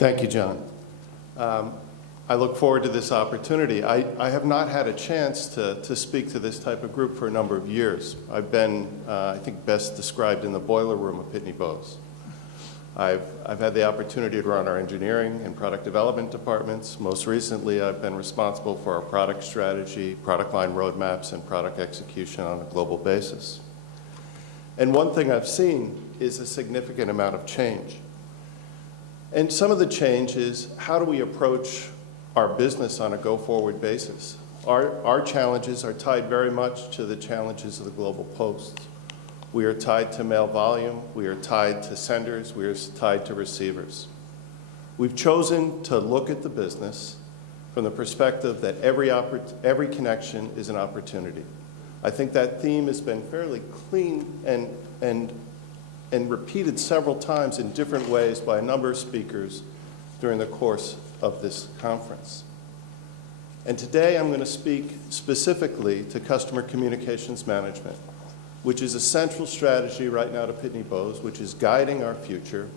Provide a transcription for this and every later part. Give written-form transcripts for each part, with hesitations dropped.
Thank you, John. I look forward to this opportunity. I have not had a chance to speak to this type of group for a number of years. I've been, I think, best described in the boiler room of Pitney Bowes. I've had the opportunity to run our engineering and product development departments. Most recently, I've been responsible for our product strategy, product line roadmaps, and product execution on a global basis. And one thing I've seen is a significant amount of change. And some of the change is, how do we approach our business on a go-forward basis? Our challenges are tied very much to the challenges of the global posts. We are tied to mail volume, we are tied to senders, we are tied to receivers. We've chosen to look at the business from the perspective that every connection is an opportunity. I think that theme has been fairly clean and repeated several times in different ways by a number of speakers during the course of this conference. And today I'm going to speak specifically to customer communications management, which is a central strategy right now to Pitney Bowes, which is guiding our future.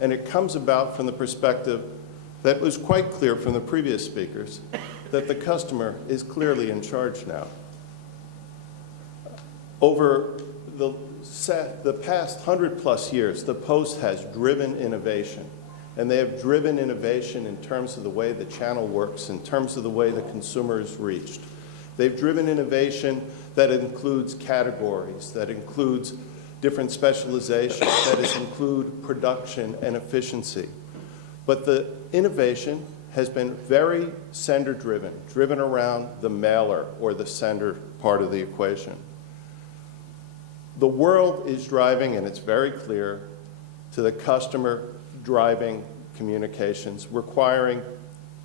And it comes about from the perspective that was quite clear from the previous speakers, that the customer is clearly in charge now. Over the past 100+ years, the Post has driven innovation. And they have driven innovation in terms of the way the channel works, in terms of the way the consumer is reached. They've driven innovation that includes categories, that includes different specializations, that include production and efficiency. But the innovation has been very sender-driven, driven around the mailer or the sender part of the equation. The world is driving, and it's very clear, to the customer driving communications, requiring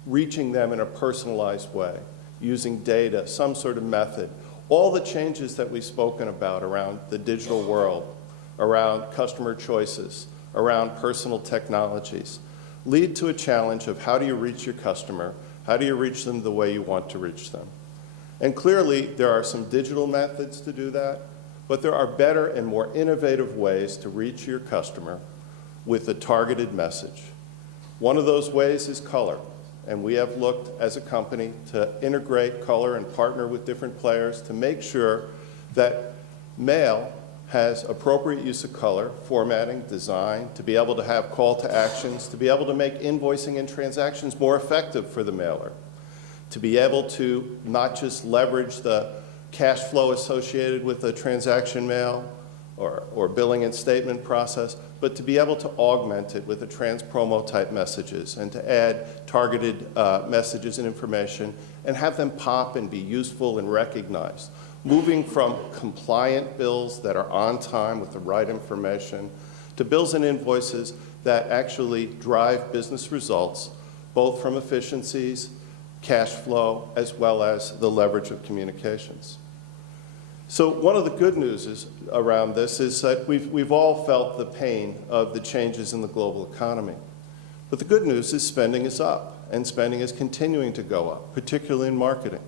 reaching them in a personalized way, using data, some sort of method. All the changes that we've spoken about around the digital world, around customer choices, around personal technologies, lead to a challenge of how do you reach your customer, how do you reach them the way you want to reach them. And clearly, there are some digital methods to do that, but there are better and more innovative ways to reach your customer with a targeted message. One of those ways is color. And we have looked as a company to integrate color and partner with different players to make sure that mail has appropriate use of color, formatting, design, to be able to have call to actions, to be able to make invoicing and transactions more effective for the mailer, to be able to not just leverage the cash flow associated with the transaction mail or billing and statement process, but to be able to augment it with the trans-promo type messages and to add targeted messages and information and have them pop and be useful and recognized. Moving from compliant bills that are on time with the right information to bills and invoices that actually drive business results, both from efficiencies, cash flow, as well as the leverage of communications. So one of the good news is around this is that we've all felt the pain of the changes in the global economy. But the good news is spending is up, and spending is continuing to go up, particularly in marketing.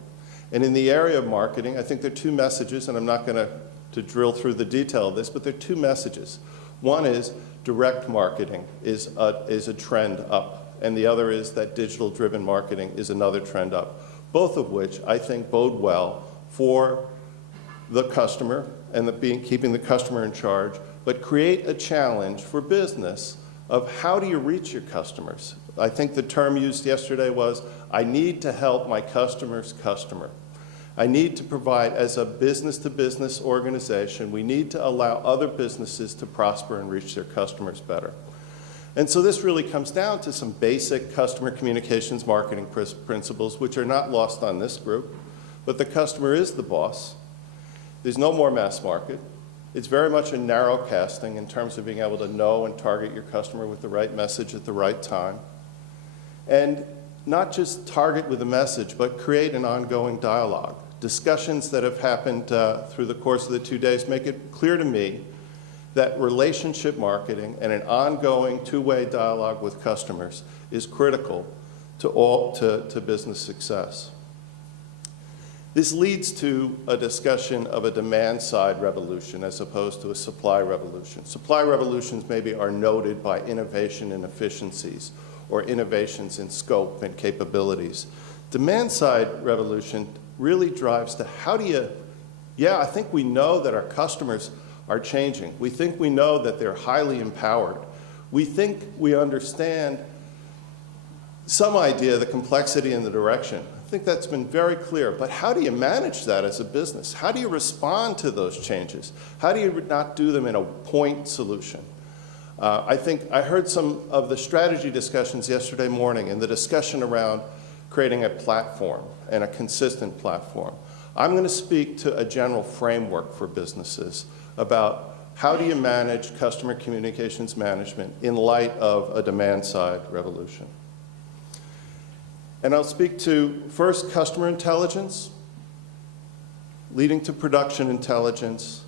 And in the area of marketing, I think there are two messages, and I'm not going to drill through the detail of this, but there are two messages. One is direct marketing is a trend up, and the other is that digital-driven marketing is another trend up, both of which I think bode well for the customer and keeping the customer in charge, but create a challenge for business of how do you reach your customers. I think the term used yesterday was, I need to help my customer's customer. I need to provide, as a business-to-business organization, we need to allow other businesses to prosper and reach their customers better. And so this really comes down to some basic customer communications marketing principles, which are not lost on this group, but the customer is the boss. There's no more mass market. It's very much a narrow casting in terms of being able to know and target your customer with the right message at the right time. And not just target with a message, but create an ongoing dialogue. Discussions that have happened through the course of the 2 days make it clear to me that relationship marketing and an ongoing two-way dialogue with customers is critical to business success. This leads to a discussion of a demand-side revolution as opposed to a supply revolution. Supply revolutions maybe are noted by innovation and efficiencies, or innovations in scope and capabilities. Demand-side revolution really drives to how do you, I think we know that our customers are changing. We think we know that they're highly empowered. We think we understand some idea of the complexity and the direction. I think that's been very clear, but how do you manage that as a business? How do you respond to those changes? How do you not do them in a point solution? I think I heard some of the strategy discussions yesterday morning and the discussion around creating a platform and a consistent platform. I'm going to speak to a general framework for businesses about how do you manage customer communications management in light of a demand-side revolution. And I'll speak to, first, customer intelligence, leading to production intelligence,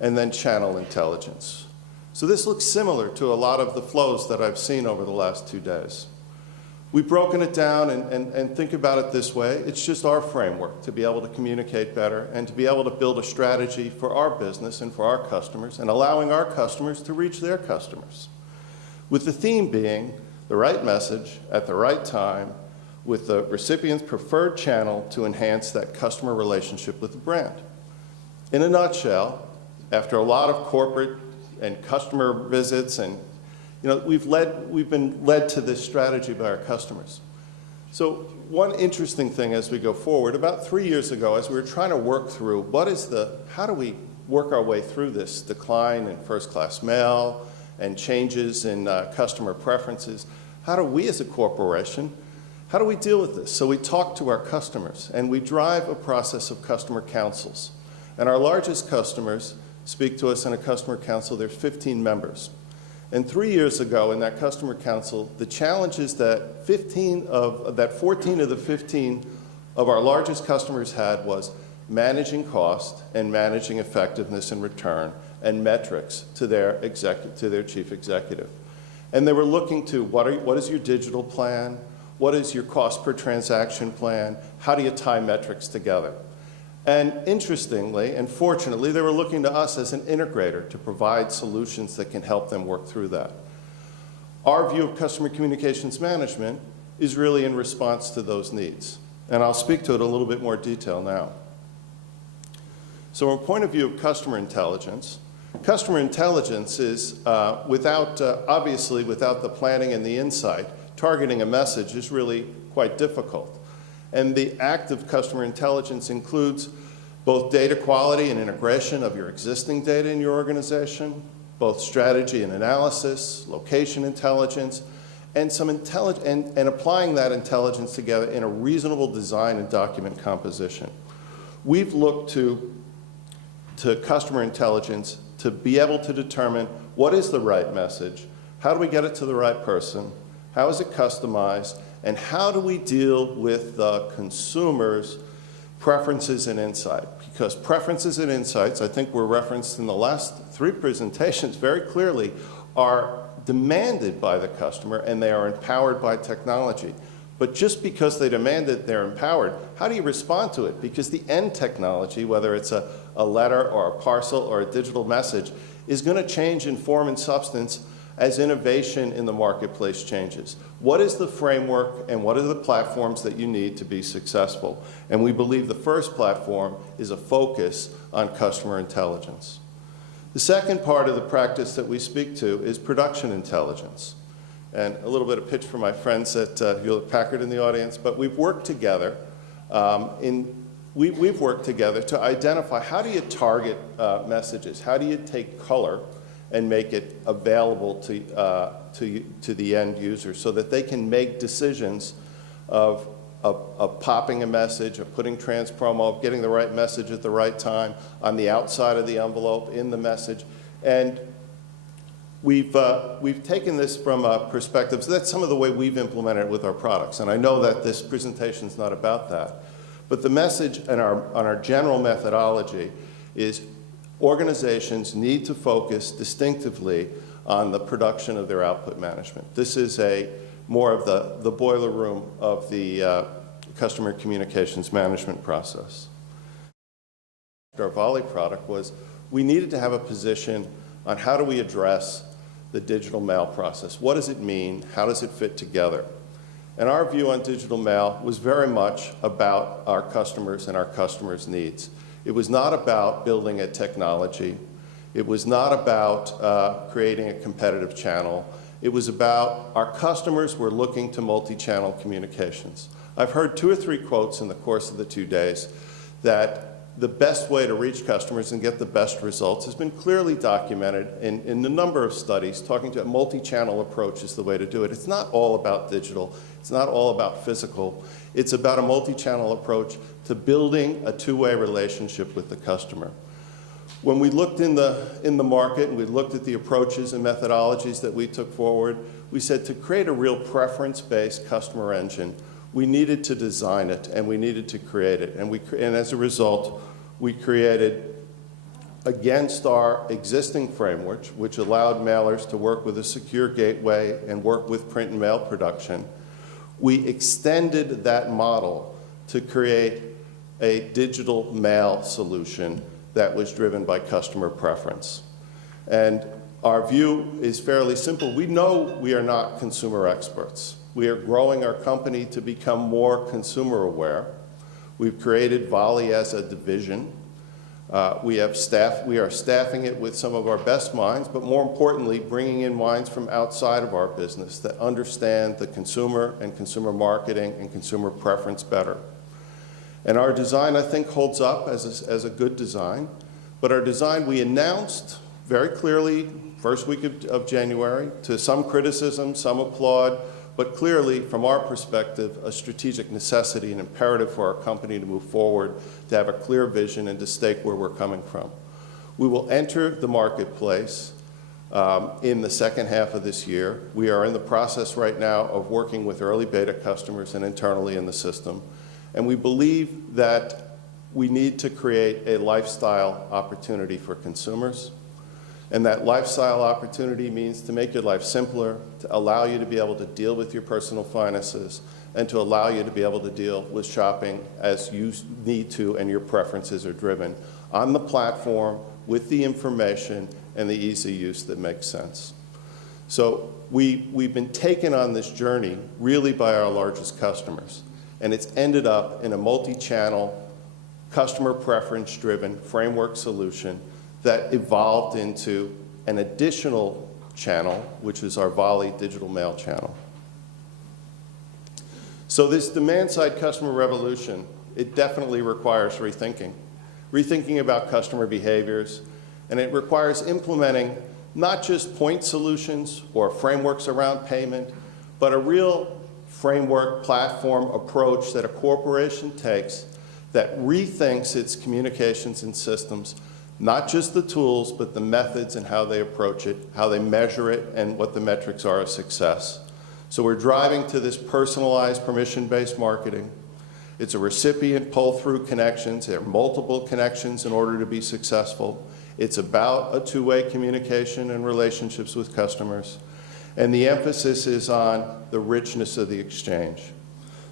and then channel intelligence. So this looks similar to a lot of the flows that I've seen over the last 2 days. We've broken it down and think about it this way. It's just our framework to be able to communicate better and to be able to build a strategy for our business and for our customers and allowing our customers to reach their customers. With the theme being the right message at the right time with the recipient's preferred channel to enhance that customer relationship with the brand. In a nutshell, after a lot of corporate and customer visits and we've been led to this strategy by our customers. So one interesting thing as we go forward, about 3 years ago, as we were trying to work through how do we work our way through this decline in first-class mail and changes in customer preferences, how do we as a corporation, how do we deal with this? So we talk to our customers and we drive a process of customer councils. And our largest customers speak to us in a customer council. There's 15 members. And 3 years ago in that customer council, the challenges that 14 of the 15 of our largest customers had was managing cost and managing effectiveness and return and metrics to their chief executive. And they were looking to what is your digital plan? What is your cost per transaction plan? How do you tie metrics together? And interestingly, and fortunately, they were looking to us as an integrator to provide solutions that can help them work through that. Our view of customer communications management is really in response to those needs. And I'll speak to it a little bit more detail now. So from a point of view of customer intelligence is obviously without the planning and the insight, targeting a message is really quite difficult. And the act of customer intelligence includes both data quality and integration of your existing data in your organization, both strategy and analysis, location intelligence, and and applying that intelligence together in a reasonable design and document composition. We've looked to customer intelligence to be able to determine what is the right message, how do we get it to the right person, how is it customized, and how do we deal with the consumer's preferences and insight? Because preferences and insights, I think were referenced in the last 3 presentations very clearly, are demanded by the customer and they are empowered by technology. But just because they demand it, they're empowered, how do you respond to it? Because the end technology, whether it's a letter or a parcel or a digital message, is going to change in form and substance as innovation in the marketplace changes. What is the framework and what are the platforms that you need to be successful? And we believe the first platform is a focus on customer intelligence. The second part of the practice that we speak to is production intelligence. And a little bit of pitch for my friends at Hewlett-Packard in the audience, but we've worked together we've worked together to identify how do you target messages? How do you take color and make it available to the end user so that they can make decisions of popping a message, of putting trans promo, of getting the right message at the right time on the outside of the envelope, in the message. And we've taken this from a perspective, so that's some of the way we've implemented it with our products. And I know that this presentation is not about that. But the message and our general methodology is organizations need to focus distinctively on the production of their output management. This is more of the boiler room of the customer communications management process. Our Volley product was we needed to have a position on how do we address the digital mail process. What does it mean? How does it fit together? And our view on digital mail was very much about our customers and our customers' needs. It was not about building a technology. It was not about creating a competitive channel. It was about our customers were looking to multi-channel communications. I've heard 2 or 3 quotes in the course of the 2 days that the best way to reach customers and get the best results has been clearly documented in a number of studies talking to a multi-channel approach is the way to do it. It's not all about digital. It's not all about physical. It's about a multi-channel approach to building a 2-way relationship with the customer. When we looked in the market and we looked at the approaches and methodologies that we took forward, we said to create a real preference-based customer engine, we needed to design it and we needed to create it. And as a result, we created, against our existing framework, which allowed mailers to work with a secure gateway and work with print and mail production, we extended that model to create a digital mail solution that was driven by customer preference. And our view is fairly simple. We know we are not consumer experts. We are growing our company to become more consumer aware. We've created Volley as a division. We are staffing it with some of our best minds, but more importantly, bringing in minds from outside of our business that understand the consumer and consumer marketing and consumer preference better. And our design, I think, holds up as a good design. But our design, we announced very clearly, first week of January, to some criticism, some applaud, but clearly, from our perspective, a strategic necessity and imperative for our company to move forward, to have a clear vision and to stake where we're coming from. We will enter the marketplace in the second half of this year. We are in the process right now of working with early beta customers and internally in the system. And we believe that we need to create a lifestyle opportunity for consumers. And that lifestyle opportunity means to make your life simpler, to allow you to be able to deal with your personal finances, and to allow you to be able to deal with shopping as you need to and your preferences are driven on the platform with the information and the easy use that makes sense. So we've been taken on this journey really by our largest customers. And it's ended up in a multi-channel, customer preference-driven framework solution that evolved into an additional channel, which is our Volley digital mail channel. So this demand-side customer revolution, it definitely requires rethinking about customer behaviors, and it requires implementing not just point solutions or frameworks around payment, but a real framework, platform approach that a corporation takes that rethinks its communications and systems, not just the tools, but the methods and how they approach it, how they measure it, and what the metrics are of success. So we're driving to this personalized, permission-based marketing. It's a recipient pull-through connections. There are multiple connections in order to be successful. It's about a 2-way communication and relationships with customers. And the emphasis is on the richness of the exchange.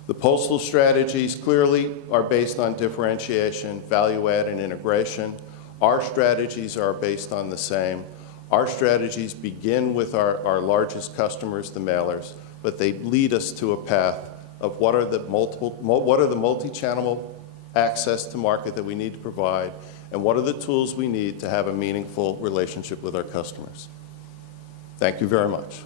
The postal strategies clearly are based on differentiation, value add, and integration. Our strategies are based on the same. Our strategies begin with our largest customers, the mailers, but they lead us to a path of what are the multi-channel access to market that we need to provide, and what are the tools we need to have a meaningful relationship with our customers. Thank you very much.